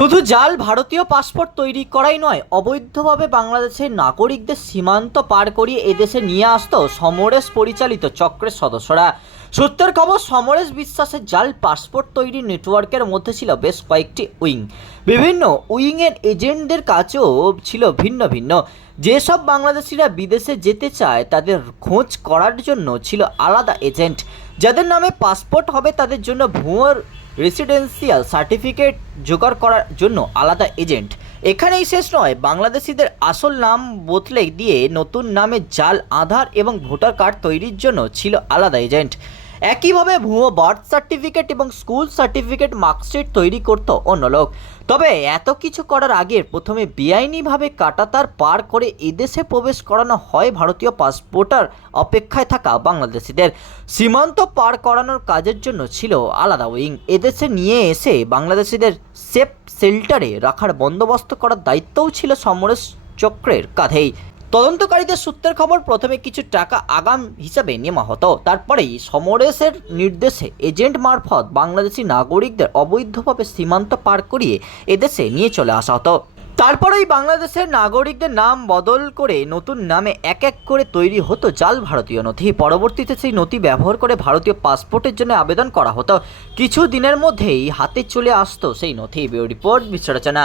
শুধু জাল ভারতীয় পাসপোর্ট তৈরি করাই নয়, অবৈধভাবে বাংলাদেশের নাগরিকদের সীমান্ত পার করিয়ে এদেশে নিয়ে আসত সমরেশ পরিচালিত চক্রের সদস্যরা। সূত্রের খবর, সমরেশ বিশ্বাসের জাল পাসপোর্ট তৈরি নেটওয়ার্কের মধ্যে ছিল বেশ কয়েকটি উইং। বিভিন্ন উইংয়ের এজেন্টদের কাছেও ছিল ভিন্ন ভিন্ন। যেসব বাংলাদেশিরা বিদেশে যেতে চায়, তাদের খোঁজ করার জন্য ছিল আলাদা এজেন্ট। যাদের নামে পাসপোর্ট হবে, তাদের জন্য ভুয়োর রেসিডেন্সিয়াল সার্টিফিকেট জোগাড় করার জন্য আলাদা এজেন্ট এখানেই শেষ নয়, বাংলাদেশিদের আসল নাম বদলে দিয়ে নতুন নামে জাল, আধার এবং ভোটার কার্ড তৈরির জন্য ছিল আলাদা এজেন্ট একইভাবে ভুয়ো বার্থ সার্টিফিকেট এবং স্কুল সার্টিফিকেট মার্কশিট তৈরি করতো অন্য লোক। তবে এত কিছু করার আগে প্রথমে বেআইনিভাবে কাটাতার পার করে এদেশে প্রবেশ করানো হয় ভারতীয় পাসপোর্টার অপেক্ষায় থাকা বাংলাদেশিদের। সীমান্ত পার করানোর কাজের জন্য ছিল আলাদা উইং। এদেশে নিয়ে এসে বাংলাদেশিদের সেফ শেল্টারে রাখার বন্দোবস্ত করার দায়িত্বও ছিল সমরেশ চক্রের কাঁধেই। তদন্তকারীদের সূত্রের খবর, প্রথমে কিছু টাকা আগাম হিসাবে নেওয়া হতো তারপরেই সমরেশের নির্দেশে এজেন্ট মারফত বাংলাদেশি নাগরিকদের অবৈধভাবে সীমান্ত পার করিয়ে এদেশে নিয়ে চলে আসা হতো। তারপরেই বাংলাদেশের নাগরিকদের নাম বদল করে নতুন নামে এক এক করে তৈরি হতো জাল ভারতীয় নথি। পরবর্তীতে সেই নথি ব্যবহার করে ভারতীয় পাসপোর্টের জন্য আবেদন করা হতো। কিছু দিনের মধ্যেই হাতে চলে আসতো সেই নথি। রিপোর্ট বিশ্লেষণা